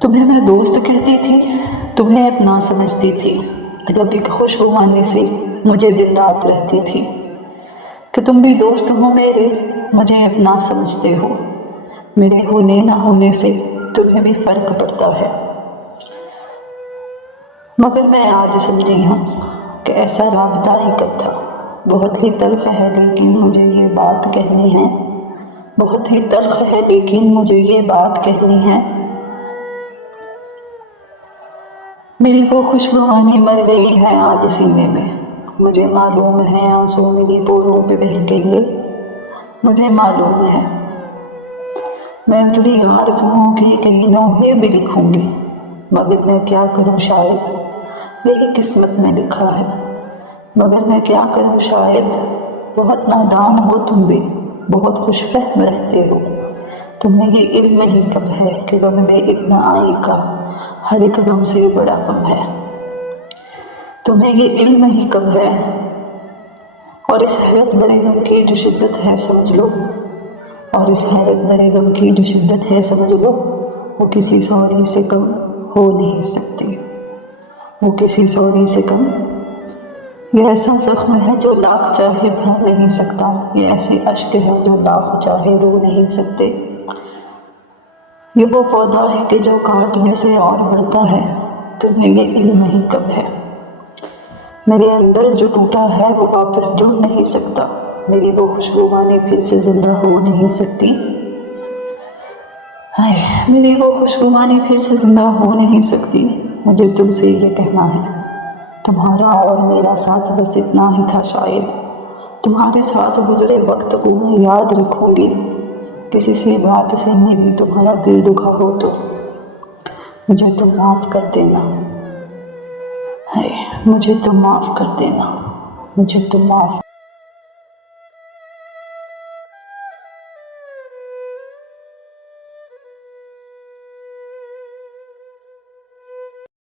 तुम्हें मैं दोस्त कहती थी, तुम्हें अपना समझती थी। जब एक खुशबू आने से मुझे दिन रात रहती थी कि तुम भी दोस्त हो मेरे, मुझे अपना समझते हो। मेरे होने ना होने से तुम्हें भी फर्क पड़ता है। मगर मैं आज समझी हूँ कि ऐसा राबता ही कब था। बहुत ही तल्ख है लेकिन मुझे ये बात कहनी है। बहुत ही तल्ख है लेकिन मुझे ये बात कहनी है। मेरी वो खुशबुआनी मर गई है आज सीने में। मुझे मालूम है आंसू मेरी बोरों पे बहकेंगे। मुझे मालूम है मैं उजड़ी आरज़ुओं की कई नोहें भी लिखूंगी। मगर मैं क्या करूं, शायद यही किस्मत में लिखा है। मगर मैं क्या करूं, शायद बहुत नादान हो तुम भी, बहुत खुशफहम रहते हो। तुम्हें ये इल्म ही कब है कि गम में इतना आई का हर एक गम से बड़ा गम है। तुम्हें ये इल्म ही कब है, और इस हैरत बड़े गम की जो शिद्दत है समझ लो। और इस हैरत बड़े गम की जो शिद्दत है समझ लो, वो किसी सॉरी से कम हो नहीं सकती। वो किसी सॉरी से कम। ये ऐसा जख्म है जो लाख चाहे भर नहीं सकता। ये ऐसे अश्क है जो लाख चाहे रो नहीं सकते। ये वो पौधा है कि जो काटने से और बढ़ता है। तुम्हें ये इल्म ही कब है। मेरे अंदर जो टूटा है वो वापस जुड़ नहीं सकता। मेरी वो खुशबुआनी फिर से जिंदा हो नहीं सकती। हाय, मेरी वो खुशबुआनी फिर से जिंदा हो नहीं सकती। मुझे तुमसे ये कहना है, तुम्हारा और मेरा साथ बस इतना ही था शायद। तुम्हारे साथ गुजरे वक्त को मैं याद रखूंगी। किसी सी बात से मेरी तुम्हारा दिल दुखा हो तो मुझे तुम माफ़ कर देना। हाय, मुझे तुम माफ़ कर देना। मुझे तुम माफ़